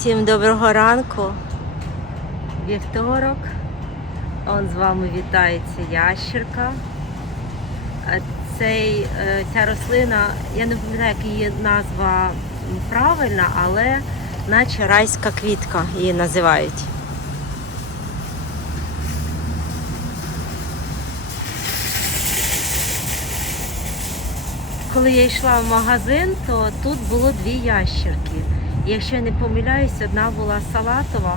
Всім доброго ранку. Вівторок. Он з вами вітається ящерка. Цей, е, ця рослина, я не пам'ятаю, яка її назва правильна, але наче райська квітка її називають. Коли я йшла в магазин, то тут було дві ящерки. Якщо я не помиляюсь, одна була салатова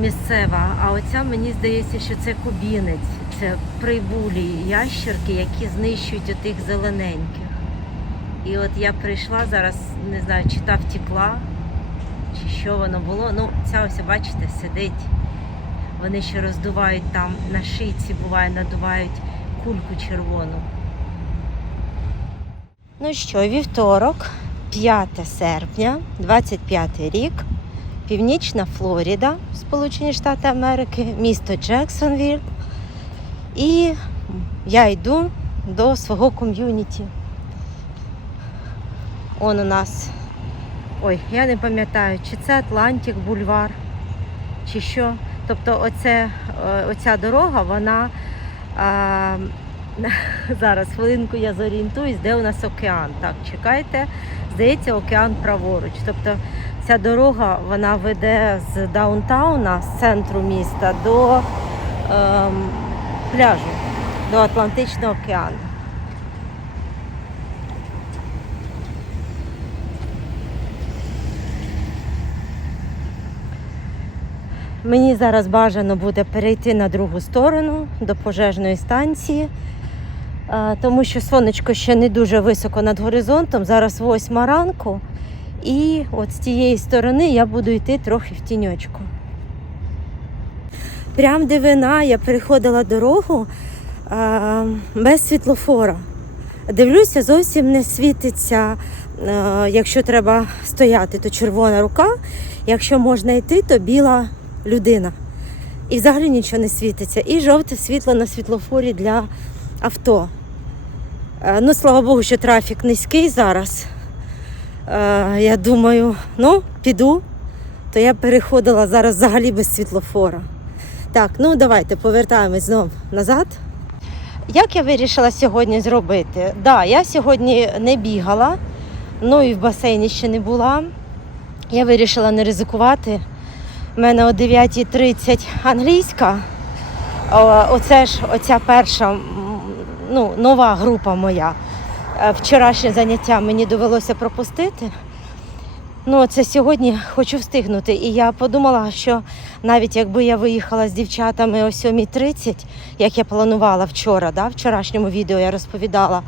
місцева, а оця мені здається, що це кубінець. Це прибулі ящерки, які знищують отих зелененьких. І от я прийшла зараз, не знаю, чи та втекла, чи що воно було. Ну, ця ось, бачите, сидить. Вони ще роздувають там на шийці, буває, надувають кульку червону. Ну що, вівторок, 5 серпня, 25 рік, Північна Флоріда, Сполучені Штати Америки, місто Джексонвіль. І я йду до свого ком'юніті. Он у нас. Ой, я не пам'ятаю, чи це Атлантик бульвар, чи що. Тобто оце, е, оця дорога, вона а, Зараз хвилинку я зорієнтуюсь, де у нас океан. Так, чекайте. Здається, океан праворуч. Тобто ця дорога вона веде з даунтауна, з центру міста до ем, пляжу, до Атлантичного океану. Мені зараз бажано буде перейти на другу сторону до пожежної станції. Тому що сонечко ще не дуже високо над горизонтом. Зараз восьма ранку. І от з тієї сторони я буду йти трохи в тіньочку. Прям дивина, я переходила дорогу а, без світлофора. Дивлюся, зовсім не світиться. а, Якщо треба стояти, то червона рука. Якщо можна йти, то біла людина. І взагалі нічого не світиться. І жовте світло на світлофорі для авто. Е, Ну, слава Богу, що трафік низький зараз. Е, Я думаю, ну, піду, то я переходила зараз взагалі без світлофора. Так, ну давайте повертаємось знову назад. Як я вирішила сьогодні зробити? Так, да, я сьогодні не бігала, ну і в басейні ще не була. Я вирішила не ризикувати. У мене о 9.30 англійська. Оце ж оця перша ну, нова група моя. Е, Вчорашнє заняття мені довелося пропустити. Ну, це сьогодні хочу встигнути. І я подумала, що навіть якби я виїхала з дівчатами о 7.30, як я планувала вчора, да, вчорашньому відео я розповідала.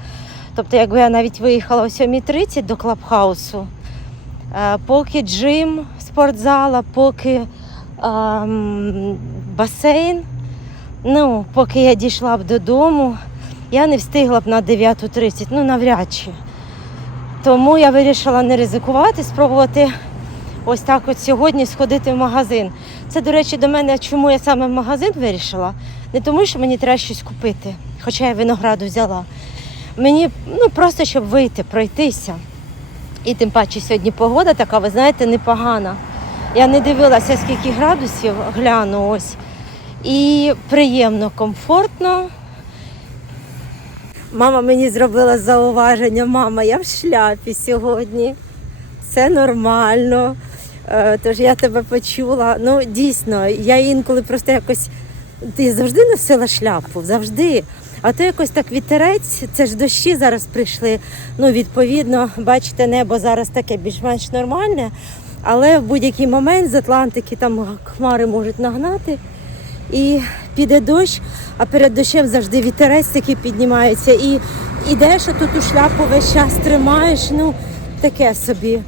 Тобто, якби я навіть виїхала о 7.30 до клабхаусу, е, поки джим, спортзала, поки ем, басейн, ну, поки я дійшла б додому, я не встигла б на 9.30, ну навряд чи. Тому я вирішила не ризикувати, спробувати ось так от сьогодні сходити в магазин. Це, до речі, до мене, чому я саме в магазин вирішила? Не тому, що мені треба щось купити, хоча я винограду взяла. Мені ну, просто щоб вийти, пройтися. І тим паче сьогодні погода така, ви знаєте, непогана. Я не дивилася, скільки градусів, гляну ось. І приємно, комфортно. Мама мені зробила зауваження, мама, я в шляпі сьогодні. Все нормально. Е, Тож я тебе почула. Ну, дійсно, я інколи просто якось. Ти завжди носила шляпу, завжди. А то якось так вітерець, це ж дощі зараз прийшли. Ну, відповідно, бачите, небо зараз таке більш-менш нормальне, але в будь-який момент з Атлантики там хмари можуть нагнати і піде дощ, а перед дощем завжди вітерець такий піднімається. І ідеш, а тут у шляпу весь час тримаєш, ну таке собі.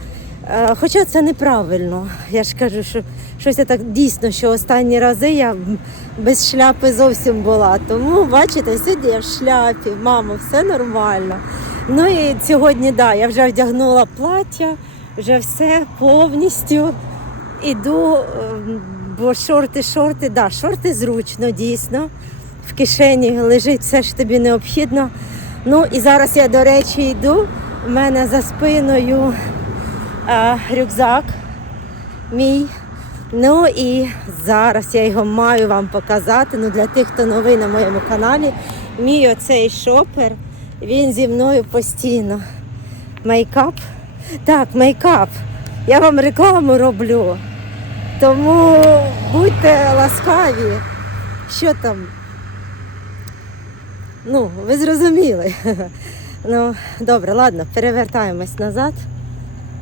Е, Хоча це неправильно. Я ж кажу, що щось так дійсно, що останні рази я без шляпи зовсім була. Тому, бачите, сьогодні я в шляпі, мамо, все нормально. Ну і сьогодні, да, я вже вдягнула плаття, вже все повністю. Іду, ем, бо шорти, шорти, да, шорти зручно, дійсно. В кишені лежить все що тобі необхідно. Ну і зараз я, до речі, йду. У мене за спиною е, рюкзак. мій. Ну і зараз я його маю вам показати. Ну, для тих, хто новий на моєму каналі, мій оцей шопер, він зі мною постійно. Мейкап. Так, мейкап. Я вам рекламу роблю. Тому будьте ласкаві. Що там? Ну, ви зрозуміли. Ну, добре, ладно, перевертаємось назад.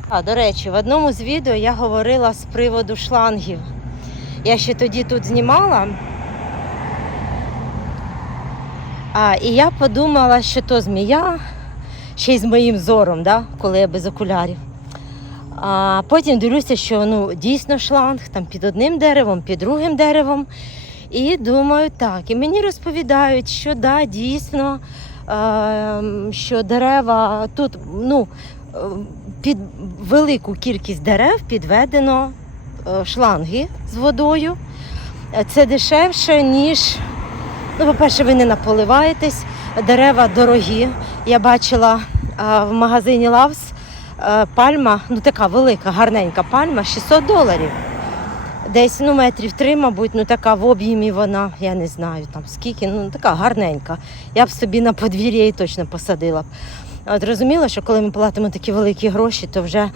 А, до речі, в одному з відео я говорила з приводу шлангів. Я ще тоді тут знімала. А, і я подумала, що то змія, ще й з моїм зором, да, коли я без окулярів. А потім дивлюся, що ну, дійсно шланг там під одним деревом, під другим деревом. І думаю, так. І мені розповідають, що да, дійсно, е, що дерева тут ну, е, під велику кількість дерев підведено е, шланги з водою. Це дешевше, ніж, ну, по-перше, ви не наполиваєтесь, дерева дорогі. Я бачила е, в магазині Лавс пальма, ну така велика, гарненька пальма, 600 доларів. Десь ну, метрів три, мабуть, ну така в об'ємі вона, я не знаю там скільки, ну така гарненька. Я б собі на подвір'я її точно посадила б. От розуміла, що коли ми платимо такі великі гроші, то вже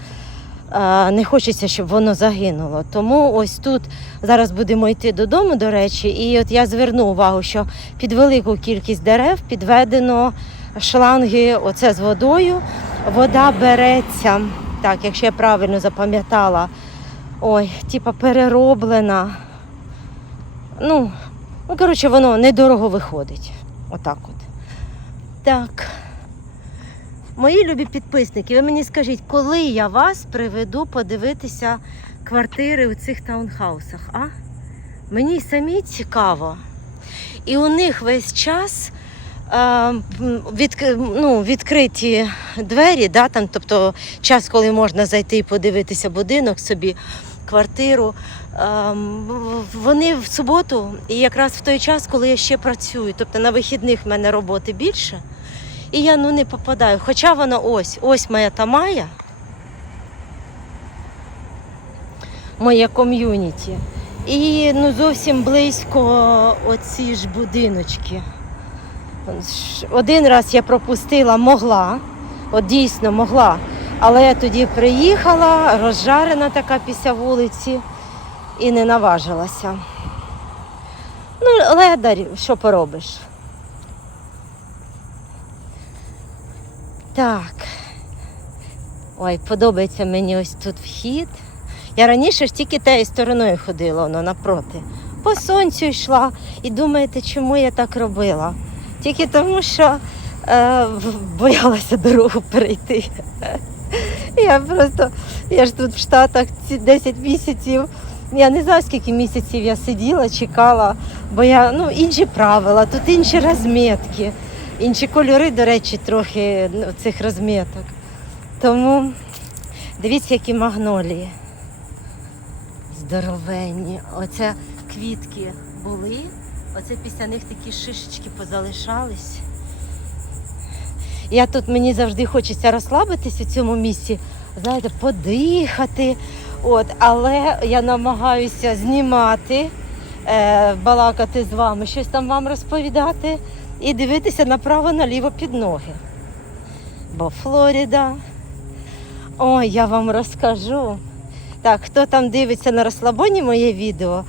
е, не хочеться, щоб воно загинуло. Тому ось тут зараз будемо йти додому, до речі, і от я зверну увагу, що під велику кількість дерев підведено шланги оце з водою. Вода береться, так, якщо я правильно запам'ятала, ой, типа перероблена. Ну, ну, коротше, воно недорого виходить. Отак от. Так. Мої любі підписники, ви мені скажіть, коли я вас приведу подивитися квартири у цих таунхаусах, а? Мені самі цікаво. І у них весь час від, ну, відкриті двері, да, там, тобто час, коли можна зайти і подивитися будинок собі, квартиру. Ем, Вони в суботу, і якраз в той час, коли я ще працюю, тобто на вихідних в мене роботи більше. І я ну не попадаю. Хоча вона ось, ось моя Тамая, моє ком'юніті. І ну зовсім близько оці ж будиночки. Один раз я пропустила, могла, от дійсно могла. Але я тоді приїхала, розжарена така після вулиці, і не наважилася. Ну, ледар, що поробиш? Так. Ой, подобається мені ось тут вхід. Я раніше ж тільки тією стороною ходила, воно напроти. По сонцю йшла. І думаєте, чому я так робила? Тільки тому, що е, боялася дорогу перейти. Я просто, я ж тут в Штатах ці 10 місяців. Я не знаю, скільки місяців я сиділа, чекала, бо я ну, інші правила, тут інші розмітки, інші кольори, до речі, трохи ну, цих розміток. Тому дивіться, які магнолії. Здоровенні. Оце квітки були, оце після них такі шишечки позалишались. Я тут мені завжди хочеться розслабитись у цьому місці, знаєте, подихати. От, але я намагаюся знімати, е, балакати з вами, щось там вам розповідати і дивитися направо-наліво під ноги. Бо Флоріда. Ой, я вам розкажу. Так, хто там дивиться на розслабоні моє відео,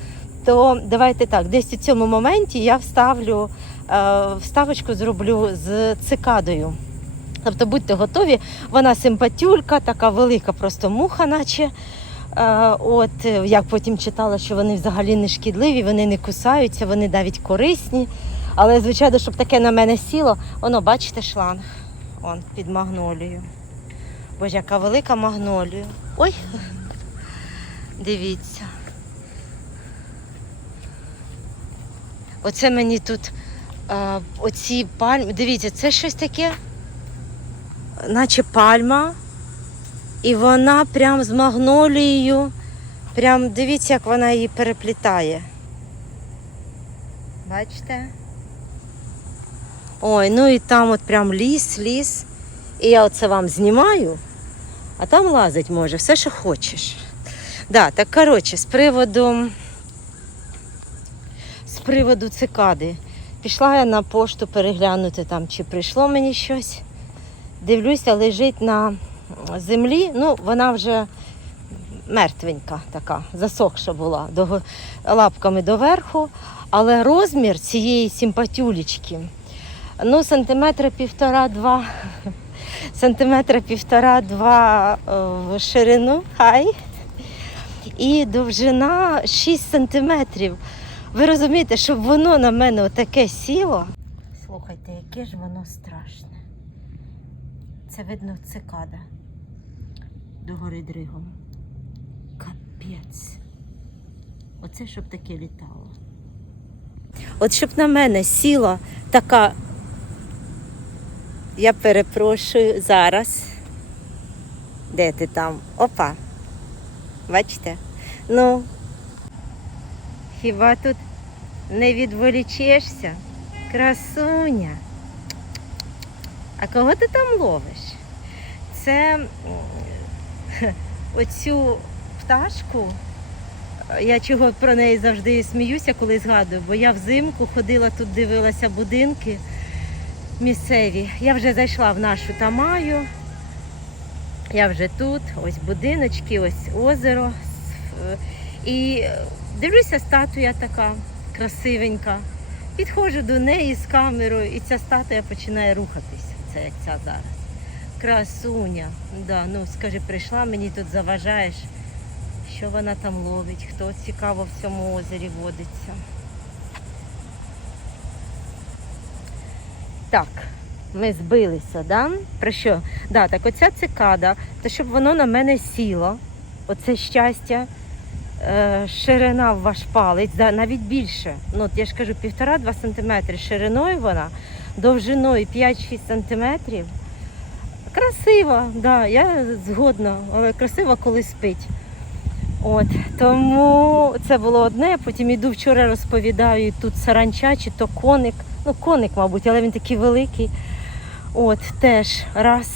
то давайте так, десь у цьому моменті я вставлю е, вставочку зроблю з цикадою. Тобто будьте готові, вона симпатюлька, така велика просто муха, наче. Е, От як потім читала, що вони взагалі не шкідливі, вони не кусаються, вони навіть корисні. Але, звичайно, щоб таке на мене сіло, воно, бачите, шланг он під магнолію. Боже, яка велика магнолія. Ой, дивіться. Оце мені тут е, оці пальми. Дивіться, це щось таке, наче пальма. І вона прям з магнолією. Прям дивіться, як вона її переплітає. Бачите? Ой, ну і там от прям ліс, ліс. І я оце вам знімаю, а там лазить може, все, що хочеш. Да, так коротше, з приводу приводу цикади. Пішла я на пошту переглянути там, чи прийшло мені щось. Дивлюся, лежить на землі. Ну, вона вже мертвенька така, засохша була до, лапками доверху. Але розмір цієї симпатюлечки, ну, сантиметра півтора-два, сантиметра півтора-два е, в ширину, хай, і довжина 6 сантиметрів. Ви розумієте, щоб воно на мене отаке сіло. Слухайте, яке ж воно страшне. Це видно цикада догори дригом. Капець. Оце щоб таке літало. От щоб на мене сіла така. Я перепрошую зараз. Де ти там? Опа. Бачите? Ну, хіба тут не відволічешся? Красуня. А кого ти там ловиш? Це оцю пташку. Я чого про неї завжди сміюся, коли згадую, бо я взимку ходила тут, дивилася будинки місцеві. Я вже зайшла в нашу Тамаю. Я вже тут, ось будиночки, ось озеро. І дивлюся, статуя така красивенька. Підходжу до неї з камерою, і ця статуя починає рухатися. Це як ця зараз. Красуня. Да, ну скажи, прийшла, мені тут заважаєш. Що вона там ловить? Хто цікаво в цьому озері водиться? Так, ми збилися, да? Про що? Да, так оця цикада, то щоб воно на мене сіло, оце щастя, ширина в ваш палець, навіть більше. Ну, от я ж кажу, півтора-два сантиметри шириною вона, довжиною 5-6 сантиметрів. Красиво, да, я згодна, але красиво, коли спить. От, тому це було одне, потім іду вчора розповідаю, тут саранча, чи то коник. Ну, коник, мабуть, але він такий великий. От, теж раз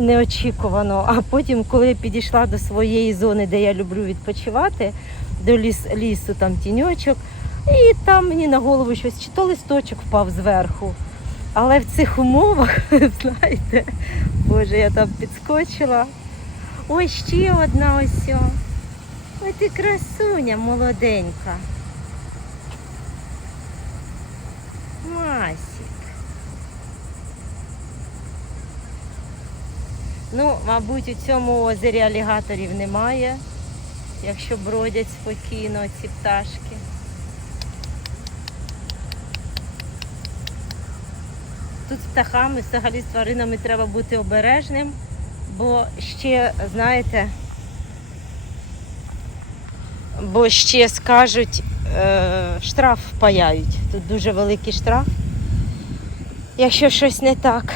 неочікувано. А потім, коли я підійшла до своєї зони, де я люблю відпочивати, до ліс, лісу, там тіньочок, і там мені на голову щось, чи то листочок впав зверху. Але в цих умовах, знаєте, боже, я там підскочила. Ой, ще одна ось. Ой, ти красуня молоденька. Масік. Ну, мабуть, у цьому озері алігаторів немає, якщо бродять спокійно ці пташки. Тут з птахами, взагалі з тваринами треба бути обережним, бо ще, знаєте, бо ще скажуть, е, штраф впаяють. Тут дуже великий штраф, якщо щось не так.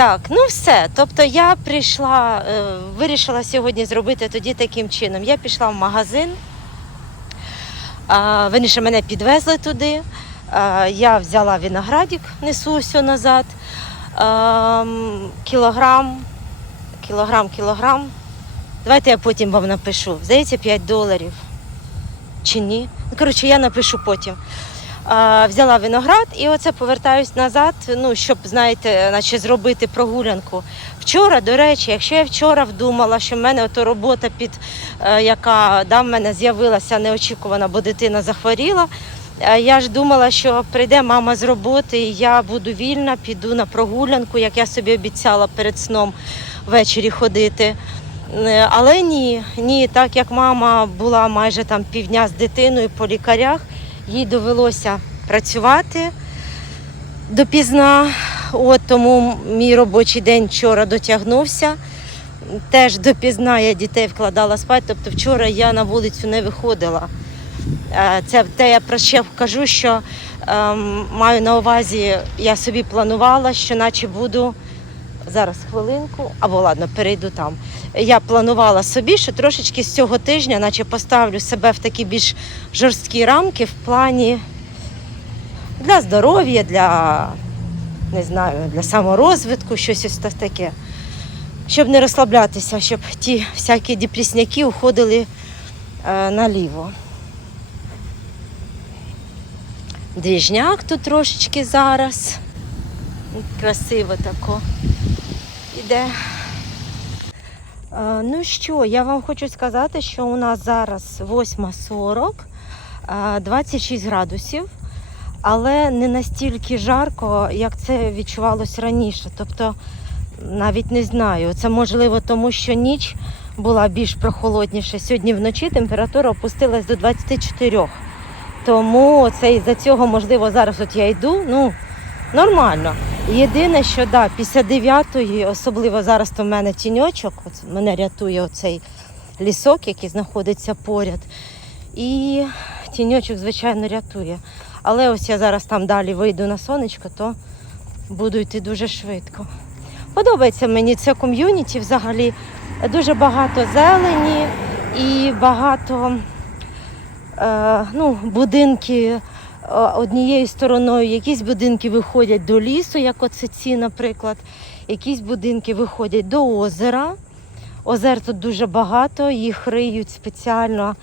Так, ну все. Тобто я прийшла, е, вирішила сьогодні зробити тоді таким чином. Я пішла в магазин, а, верніше мене підвезли туди. Я взяла виноградик, несу все назад. Кілограм, кілограм, кілограм. Давайте я потім вам напишу. Здається, 5 доларів. Чи ні? Ну, коротше, я напишу потім. Взяла виноград і оце повертаюсь назад, ну, щоб, знаєте, наче зробити прогулянку. Вчора, до речі, якщо я вчора вдумала, що в мене ото робота, під, е, яка да, в мене з'явилася неочікувана, бо дитина захворіла. е, Я ж думала, що прийде мама з роботи, і я буду вільна, піду на прогулянку, як я собі обіцяла перед сном ввечері ходити. Е, Але ні, ні, так як мама була майже там півдня з дитиною по лікарях, їй довелося працювати допізна. От тому мій робочий день вчора дотягнувся. Теж допізна я дітей вкладала спати, тобто вчора я на вулицю не виходила. Е, Це те я про ще кажу, що ем, маю на увазі, я собі планувала, що наче буду Зараз хвилинку, або ладно, перейду там. Я планувала собі, що трошечки з цього тижня, наче поставлю себе в такі більш жорсткі рамки в плані для здоров'я, для не знаю, для саморозвитку, щось ось таке. Щоб не розслаблятися, щоб ті всякі депресняки уходили е, наліво. Двіжняк тут трошечки зараз. Красиво тако іде. Е, Ну що, я вам хочу сказати, що у нас зараз 8.40, е, 26 градусів, але не настільки жарко, як це відчувалось раніше. Тобто, навіть не знаю. Це можливо тому, що ніч була більш прохолодніша. Сьогодні вночі температура опустилась до 24. Тому це із-за цього, можливо, зараз от я йду. Ну, нормально. Єдине, що да, після 9-ї, особливо зараз то в мене тіньочок, от мене рятує оцей лісок, який знаходиться поряд. І тіньочок, звичайно, рятує. Але ось я зараз там далі вийду на сонечко, то буду йти дуже швидко. Подобається мені це ком'юніті взагалі. Дуже багато зелені і багато е, ну, будинки однією стороною, якісь будинки виходять до лісу, як оце ці, наприклад. Якісь будинки виходять до озера. Озер тут дуже багато, їх риють спеціально,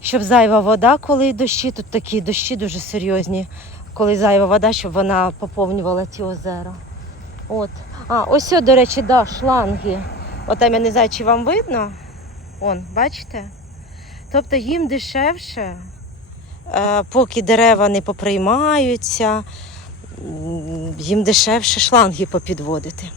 щоб зайва вода, коли дощі, тут такі дощі дуже серйозні, коли зайва вода, щоб вона поповнювала ті озера. От. А, ось, до речі, да, шланги. От там я не знаю, чи вам видно. Он, бачите? Тобто їм дешевше, е, поки дерева не поприймаються, їм дешевше шланги попідводити.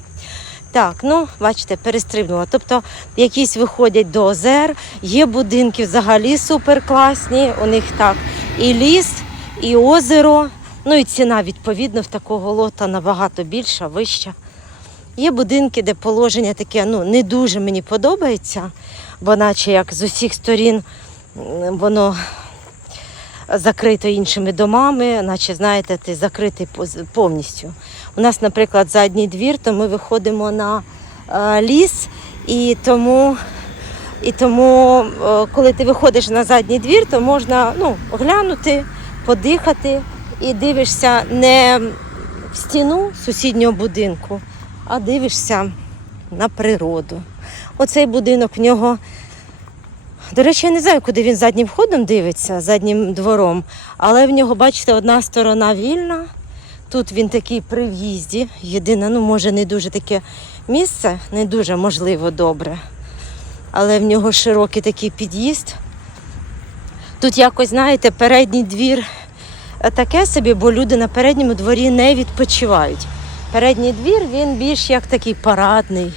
Так, ну, бачите, перестрибнула. Тобто якісь виходять до озер, є будинки взагалі суперкласні, у них так і ліс, і озеро, ну і ціна, відповідно, в такого лота набагато більша, вища. Є будинки, де положення таке ну, не дуже мені подобається, бо наче як з усіх сторін воно закрито іншими домами, наче, знаєте, ти закритий повністю. У нас, наприклад, задній двір, то ми виходимо на е, ліс, і тому, і тому е, коли ти виходиш на задній двір, то можна ну, глянути, подихати і дивишся не в стіну сусіднього будинку, а дивишся на природу. Оцей будинок в нього. До речі, я не знаю, куди він заднім входом дивиться, заднім двором, але в нього, бачите, одна сторона вільна. Тут він такий при в'їзді. Єдине, ну, може, не дуже таке місце, не дуже можливо добре. Але в нього широкий такий під'їзд. Тут якось, знаєте, передній двір таке собі, бо люди на передньому дворі не відпочивають. Передній двір він більш як такий парадний.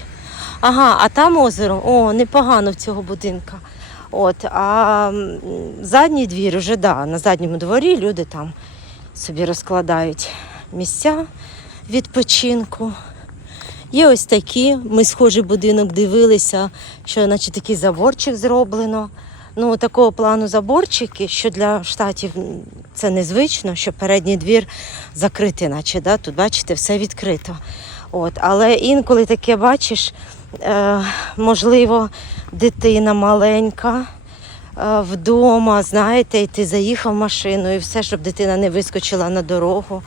Ага, а там озеро, о, непогано в цього будинка. От, а задній двір вже да, на задньому дворі люди там собі розкладають місця відпочинку. Є ось такі. Ми схожий будинок дивилися, що наче такий заборчик зроблено. Ну, такого плану заборчики, що для штатів це незвично, що передній двір закритий, наче да? тут, бачите, все відкрито. От. Але інколи таке бачиш, можливо, дитина маленька е, вдома, знаєте, і ти заїхав машиною, і все, щоб дитина не вискочила на дорогу,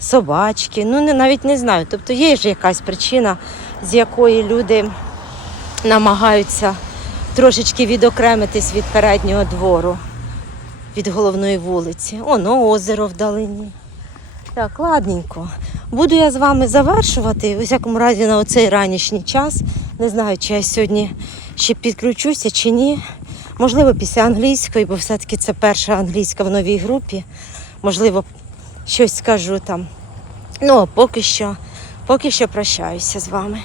собачки. Ну, не, навіть не знаю. Тобто є ж якась причина, з якої люди намагаються трошечки відокремитись від переднього двору, від головної вулиці. Оно озеро вдалині. Так, ладненько. Буду я з вами завершувати. У всякому разі, на оцей ранішній час. Не знаю, чи я сьогодні ще підключуся чи ні. Можливо, після англійської, бо все-таки це перша англійська в новій групі. Можливо, щось скажу там. Ну, а поки що, поки що прощаюся з вами.